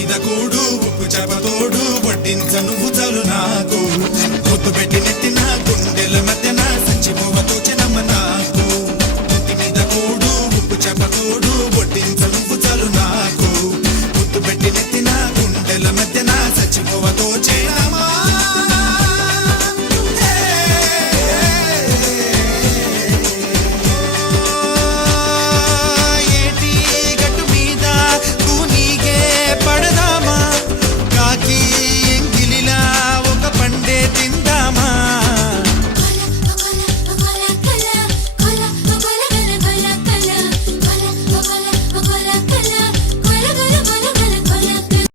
మీద కూడు ఉప్పు చేపతోడు వడ్డించ నువ్వు చాలు నాకు గుర్తు పెట్టి నెట్టిన గుండెల మధ్యన సంచి మూవతో చెనమ్మ నాకు మీద కూడు ఉప్పు చేపతోడు వడ్డించ